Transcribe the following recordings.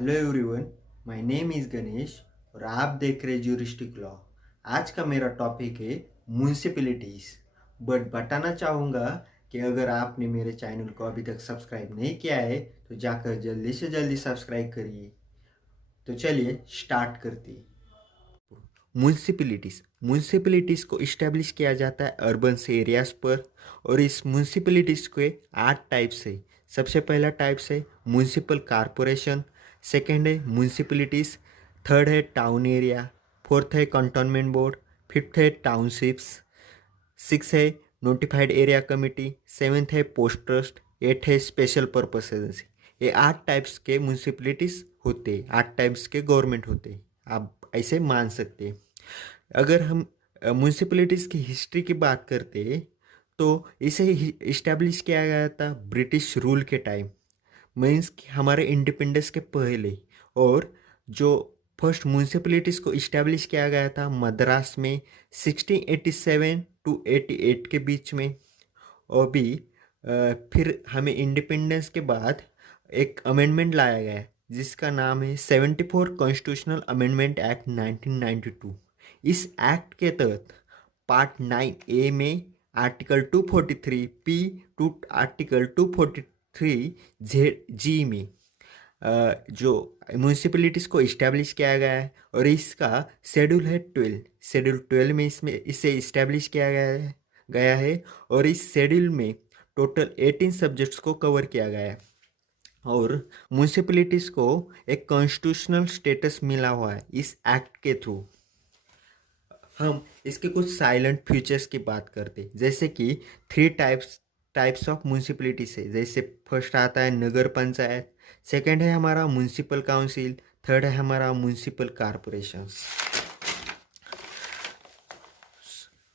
Hello everyone, my name is Ganesh और आप देख रहे ज्यूरिस्टिक लॉ। आज का मेरा टॉपिक है म्यूनिसिपैलिटीज़। बट बताना चाहूँगा कि अगर आपने मेरे चैनल को अभी तक सब्सक्राइब नहीं किया है तो जाकर जल्दी से जल्दी सब्सक्राइब करिए। तो चलिए स्टार्ट करते हैं। म्यूनिसिपैलिटीज़ म्यूनिसिपैलिटीज़ को इस्टेब्लिश किया जाता है अर्बन एरियाज़ पर। और इस म्यूनिसिपैलिटीज़ के 8 टाइप्स है। सबसे पहला टाइप्स है म्यूनिसिपल कॉरपोरेशन, सेकंड है म्यूनिसिपैलिटीज़, थर्ड है टाउन एरिया, फोर्थ है कंटोनमेंट बोर्ड, फिफ्थ है टाउनशिप्स, सिक्स है नोटिफाइड एरिया कमिटी, सेवेंथ है पोस्ट ट्रस्ट, एट है स्पेशल पर्पस एजेंसी। ये 8 टाइप्स के म्यूनिसिपैलिटीज़ होते हैं, 8 टाइप्स के गवर्नमेंट होते हैं, आप ऐसे मान सकते हैं। अगर हम म्यूनिसिपैलिटीज़ की हिस्ट्री की बात करते हैं तो इसे इस्टेब्लिश किया गया था ब्रिटिश रूल के टाइम, मीन्स कि हमारे इंडिपेंडेंस के पहले। और जो फर्स्ट म्यूनिसिपैलिटीज़ को इस्टेब्लिश किया गया था मद्रास में 1687 टू 88 के बीच में। और भी फिर हमें इंडिपेंडेंस के बाद एक अमेंडमेंट लाया गया है जिसका नाम है 74 कॉन्स्टिट्यूशनल अमेंडमेंट एक्ट 1992। इस एक्ट के तहत पार्ट 9A में आर्टिकल 243 पी टू आर्टिकल 243 जी में जो म्यूनिसिपैलिटीज़ को इस्टेब्लिश किया गया है। और इसका शेड्यूल है 12। शेड्यूल 12 में इसमें इसे इस्टेब्लिश किया गया है। और इस शेड्यूल में टोटल 18 सब्जेक्ट्स को कवर किया गया है। और म्यूनिसिपैलिटीज़ को एक कॉन्स्टिट्यूशनल स्टेटस मिला हुआ है इस एक्ट के थ्रू। हम इसके कुछ साइलेंट फीचर्स की बात करते हैं, जैसे कि 3 टाइप्स ऑफ म्यूनिसिपैलिटीज है। जैसे फर्स्ट आता है नगर पंचायत, सेकंड है हमारा म्यूनिसिपल काउंसिल, थर्ड है हमारा म्यूनिसिपल कॉरपोरेशंस।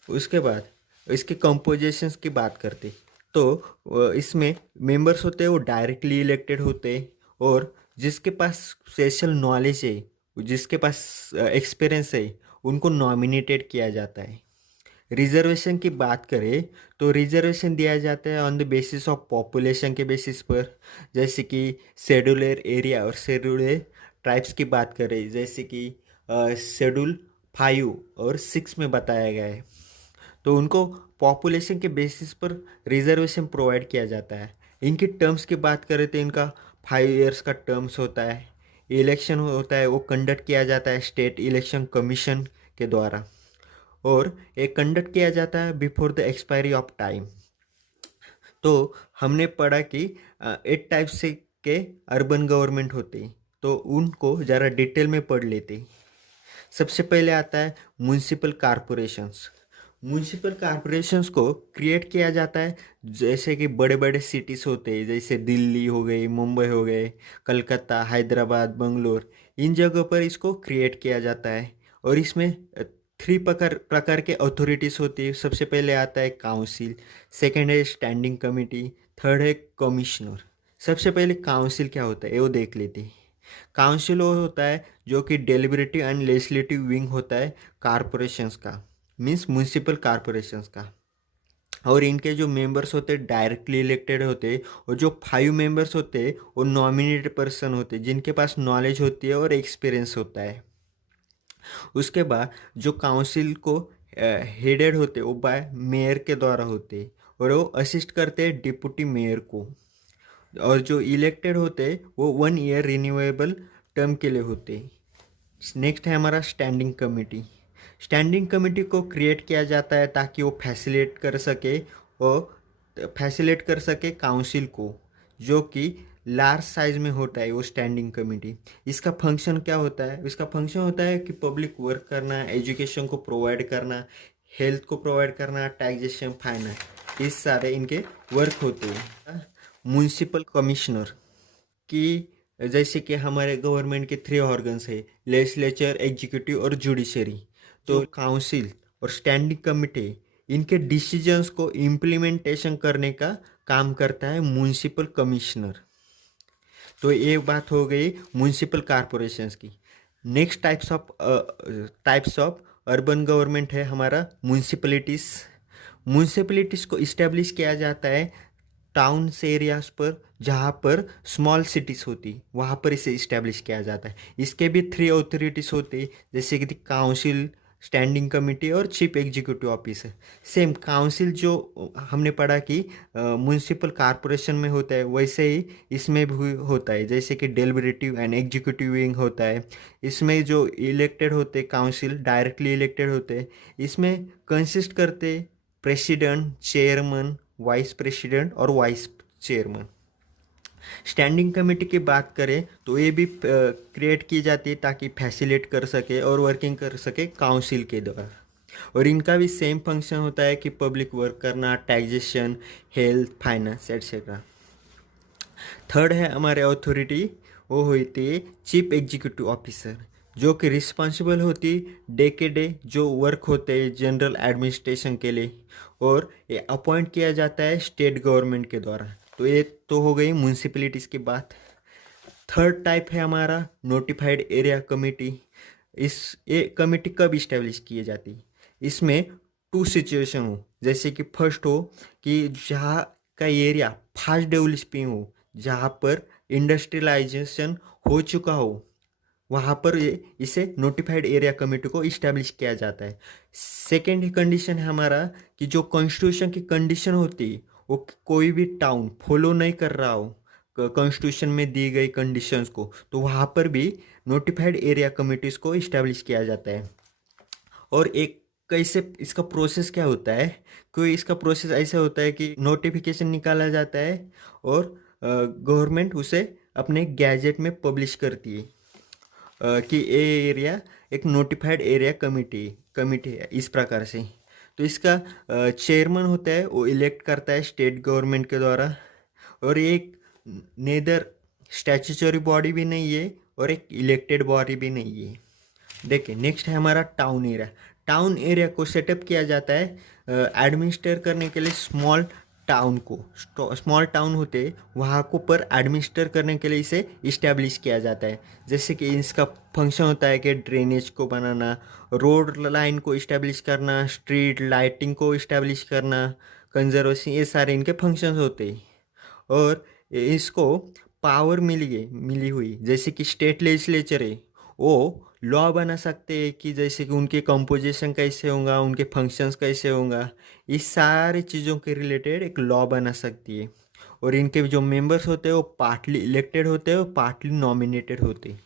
उसके बाद इसके कंपोजिशंस की बात करते तो इसमें मेंबर्स होते हैं वो डायरेक्टली इलेक्टेड होते हैं। और जिसके पास स्पेशल नॉलेज है, जिसके पास एक्सपीरियंस है, उनको नॉमिनेटेड किया जाता है। रिजर्वेशन की बात करें तो रिजर्वेशन दिया जाता है on the basis of population के बेसिस पर। जैसे कि शेड्यूलर एरिया और शेड्यूलर ट्राइब्स की बात करें, जैसे कि शेड्यूल 5 और 6 में बताया गया है, तो उनको पॉपुलेशन के बेसिस पर रिजर्वेशन प्रोवाइड किया जाता है। इनकी टर्म्स की बात करें तो इनका 5 इयर्स का टर्म्स होता है। इलेक्शन होता है वो कंडक्ट किया जाता है स्टेट इलेक्शन कमीशन के द्वारा। और ये कंडक्ट किया जाता है before the expiry of time. तो हमने पढ़ा कि 8 टाइप्स से के अर्बन गवर्नमेंट होते हैं, तो उनको ज़रा डिटेल में पढ़ लेते हैं। सबसे पहले आता है म्यूनिसिपल कॉरपोरेशंस। म्यूनिसिपल कॉरपोरेशंस को क्रिएट किया जाता है जैसे कि बड़े बड़े सिटीज़ होते हैं, जैसे दिल्ली हो गई, मुंबई हो गए, कलकत्ता, हैदराबाद, बंगलोर। इन जगहों पर इसको क्रिएट किया जाता है। और इसमें 3 प्रकार के अथॉरिटीज़ होती है। सबसे पहले आता है काउंसिल, सेकंड है स्टैंडिंग कमेटी, थर्ड है कमिश्नर। सबसे पहले काउंसिल क्या होता है वो देख लेते हैं। काउंसिल वो होता है जो कि डेलिबरेटिव एंड लेजिस्लेटिव विंग होता है कॉरपोरेशंस का, मीन्स म्यूनिसिपल कॉरपोरेशंस का। और इनके जो मेंबर्स होते हैं डायरेक्टली इलेक्टेड होते हैं। और जो 5 मेंबर्स होते हैं वो नॉमिनेटेड पर्सन होते हैं जिनके पास नॉलेज होती है और एक्सपीरियंस होता है। उसके बाद जो काउंसिल को हेडेड होते हैं वो बाय मेयर के द्वारा होते हैं। और वो असिस्ट करते हैं डिप्टी मेयर को। और जो इलेक्टेड होते हैं वो 1 ईयर रिन्यूएबल टर्म के लिए होते हैं। नेक्स्ट है हमारा स्टैंडिंग कमेटी। स्टैंडिंग कमेटी को क्रिएट किया जाता है ताकि वो फैसिलेट कर सके काउंसिल को, जो कि लार्ज साइज में होता है वो स्टैंडिंग कमेटी। इसका फंक्शन क्या होता है? इसका फंक्शन होता है कि पब्लिक वर्क करना, एजुकेशन को प्रोवाइड करना, हेल्थ को प्रोवाइड करना, टैक्सेशन, फाइनेंस, इस सारे इनके वर्क होते हैं। म्यूनिसिपल कमिश्नर की जैसे कि हमारे गवर्नमेंट के 3 ऑर्गन्स है, लेजिस्लेचर, एग्जीक्यूटिव और जुडिशरी। तो काउंसिल और स्टैंडिंग कमिटी इनके डिसीजंस को इम्प्लीमेंटेशन करने का काम करता है म्यूनिसिपल कमिश्नर। तो ये बात हो गई म्यूनिसिपल कॉरपोरेशंस की। Next types of urban government है हमारा म्यूनिसिपैलिटीज़। म्यूनिसिपैलिटीज़ को इस्टेब्लिश किया जाता है टाउन्स एरियाज पर जहाँ पर स्मॉल सिटीज़ होती वहाँ पर इसे इस्टेब्लिश किया जाता है। इसके भी 3 अथॉरिटीज़ होते जैसे कि काउंसिल, स्टैंडिंग कमेटी और chief executive officer. Same council जो हमने पढ़ा कि म्यूनसिपल कॉरपोरेशन में होता है वैसे ही इसमें भी होता है, जैसे कि डेलिबरेटिव एंड एग्जीक्यूटिव विंग होता है। इसमें जो इलेक्टेड होते काउंसिल डायरेक्टली इलेक्टेड होते, इसमें कंसिस्ट करते प्रेसिडेंट, चेयरमैन, वाइस प्रेसिडेंट और वाइस चेयरमैन। स्टैंडिंग कमेटी की बात करें तो ये भी क्रिएट की जाती है ताकि फैसिलिटेट कर सके और वर्किंग कर सके काउंसिल के द्वारा। और इनका भी सेम फंक्शन होता है कि पब्लिक वर्क करना, taxation, health, finance etcetera. Third है हमारे अथॉरिटी, वो होती है चीफ एग्जीक्यूटिव ऑफिसर, जो कि रिस्पॉन्सिबल होती डे के डे जो वर्क होते हैं जनरल एडमिनिस्ट्रेशन के लिए, और ये अपॉइंट किया जाता है स्टेट गवर्नमेंट के द्वारा। तो ये तो हो गई म्यूनसिपैलिटीज़ की बात। थर्ड टाइप है हमारा नोटिफाइड एरिया कमेटी। ये कमेटी कब इस्टेब्लिश की जाती? इसमें 2 सिचुएशन हो, जैसे कि फर्स्ट हो कि जहाँ का एरिया फास्ट डेवलपिंग हो, जहाँ पर इंडस्ट्रियलाइजेशन हो चुका हो, वहाँ पर इसे नोटिफाइड एरिया कमेटी को इस्टेब्लिश किया जाता है। सेकेंड कंडीशन है हमारा कि जो कॉन्स्टिट्यूशन की कंडीशन होती है वो कोई भी टाउन फॉलो नहीं कर रहा हो कॉन्स्टिट्यूशन में दी गई कंडीशंस को, तो वहाँ पर भी नोटिफाइड एरिया कमेटीज़ को इस्टेब्लिश किया जाता है। और एक कैसे इसका प्रोसेस क्या होता है, कोई इसका प्रोसेस ऐसा होता है कि नोटिफिकेशन निकाला जाता है और गवर्नमेंट उसे अपने गैजेट में पब्लिश करती है कि ये एरिया एक नोटिफाइड एरिया कमिटी है इस प्रकार से। तो इसका चेयरमैन होता है वो इलेक्ट करता है स्टेट गवर्नमेंट के द्वारा, और ये एक नेदर स्टैट्यूटरी बॉडी भी नहीं है और एक इलेक्टेड बॉडी भी नहीं है। देखिए नेक्स्ट है हमारा टाउन एरिया। टाउन एरिया को सेटअप किया जाता है एडमिनिस्टर करने के लिए स्मॉल टाउन को। स्मॉल टाउन होते वहाँ को पर एडमिनिस्टर करने के लिए इसे इस्टेब्लिश किया जाता है। जैसे कि इसका फंक्शन होता है कि ड्रेनेज को बनाना, रोड लाइन को इस्टेब्लिश करना, स्ट्रीट लाइटिंग को इस्टेब्लिश करना, कंजर्वेशन, ये सारे इनके फंक्शंस होते हैं। और इसको पावर मिली हुई, जैसे कि स्टेट लेजिस्लेचर है वो लॉ बना सकते हैं कि जैसे कि उनके कंपोजिशन कैसे होगा, उनके फंक्शंस कैसे होगा, इस सारी चीज़ों के रिलेटेड एक लॉ बना सकती है। और इनके जो मेंबर्स होते हैं वो पार्टली इलेक्टेड होते हैं और पार्टली नॉमिनेटेड होते हैं।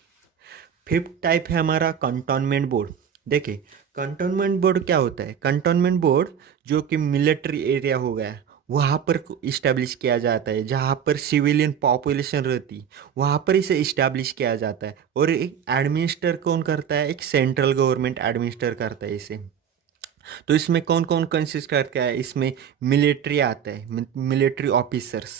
फिफ्थ टाइप है हमारा कंटोनमेंट बोर्ड। देखिए कंटोनमेंट बोर्ड क्या होता है? कंटोनमेंट बोर्ड जो कि मिलिट्री एरिया हो गया वहाँ पर इस्टेब्लिश किया जाता है, जहाँ पर सिविलियन पॉपुलेशन रहती वहाँ पर इसे इस्टेब्लिश किया जाता है। और एक एडमिनिस्टर कौन करता है? एक सेंट्रल गवर्नमेंट एडमिनिस्टर करता है इसे। तो इसमें कौन कौन कंसिस्ट करता है? इसमें मिलिट्री आता है, military officers,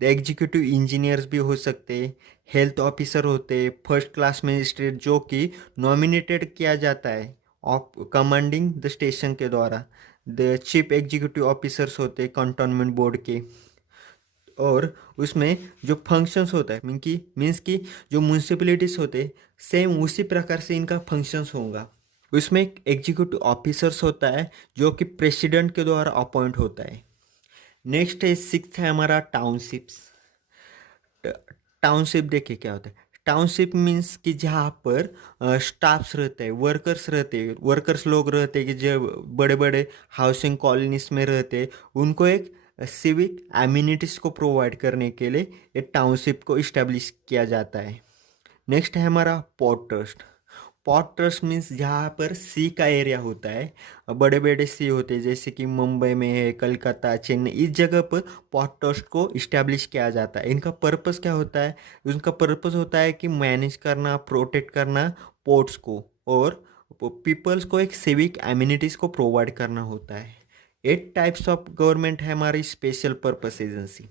the executive engineers भी हो सकते हैं, हेल्थ ऑफिसर होते हैं, फर्स्ट क्लास मजिस्ट्रेट जो कि नॉमिनेटेड किया जाता है ऑफ कमांडिंग द स्टेशन के द्वारा, द चीफ एग्जीक्यूटिव ऑफिसर्स होते हैं कंटोनमेंट बोर्ड के। और उसमें जो फंक्शंस होता है मीन्स की जो म्यूनसिपैलिटीज़ होते सेम उसी प्रकार से इनका फंक्शंस होगा। उसमें एक एग्जीक्यूटिव ऑफिसर्स होता है जो कि प्रेसिडेंट के द्वारा अपॉइंट होता है। नेक्स्ट है सिक्स्थ है हमारा टाउनशिप्स। टाउनशिप देखिए क्या होता है? टाउनशिप मीन्स कि जहाँ पर स्टाफ्स रहते हैं, वर्कर्स लोग रहते हैं कि जो बड़े बड़े हाउसिंग कॉलोनीज में रहते हैं, उनको एक सिविक एम्यूनिटीज़ को प्रोवाइड करने के लिए ये टाउनशिप को इस्टेब्लिश किया जाता है। नेक्स्ट है हमारा port trust. Port trust means जहाँ पर सी का एरिया होता है, बड़े बड़े सी होते हैं जैसे कि मुंबई में है, कलकत्ता, चेन्नई, इस जगह पर पोर्ट ट्रस्ट को इस्टेब्लिश किया जाता है। इनका पर्पस क्या होता है? उनका पर्पस होता है कि मैनेज करना, प्रोटेक्ट करना पोर्ट्स को, और पीपल्स को एक सिविक एम्यूनिटीज़ को प्रोवाइड करना होता है। 8 टाइप्स ऑफ गवर्नमेंट है हमारी स्पेशल पर्पस एजेंसी।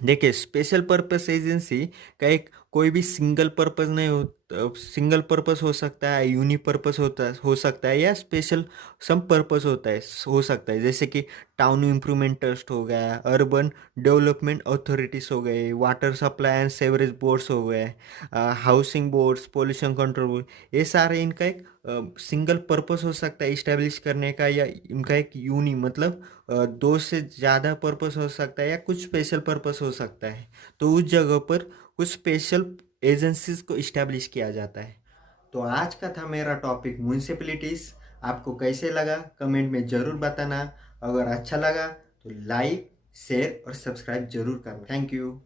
देखिए स्पेशल पर्पस एजेंसी का एक कोई भी सिंगल पर्पस नहीं हो, सिंगल पर्पस हो सकता है, यूनिपर्पस हो सकता है, या स्पेशल सम पर्पस हो सकता है, जैसे कि टाउन इम्प्रूवमेंट ट्रस्ट हो गया, अर्बन डेवलपमेंट अथॉरिटीज हो गए, water supply and sewerage boards हो गए, housing boards, pollution control board, ये सारे इनका एक सिंगल पर्पस हो सकता है इस्टेब्लिश करने का, या इनका एक मतलब दो से ज़्यादा पर्पस हो सकता है, या कुछ स्पेशल पर्पस हो सकता है। तो उस जगह पर कुछ स्पेशल एजेंसीज को इस्टेब्लिश किया जाता है। तो आज का था मेरा टॉपिक म्यूनिसिपैलिटीज। आपको कैसे लगा कमेंट में ज़रूर बताना। अगर अच्छा लगा तो लाइक, शेयर और सब्सक्राइब जरूर करना। Thank you.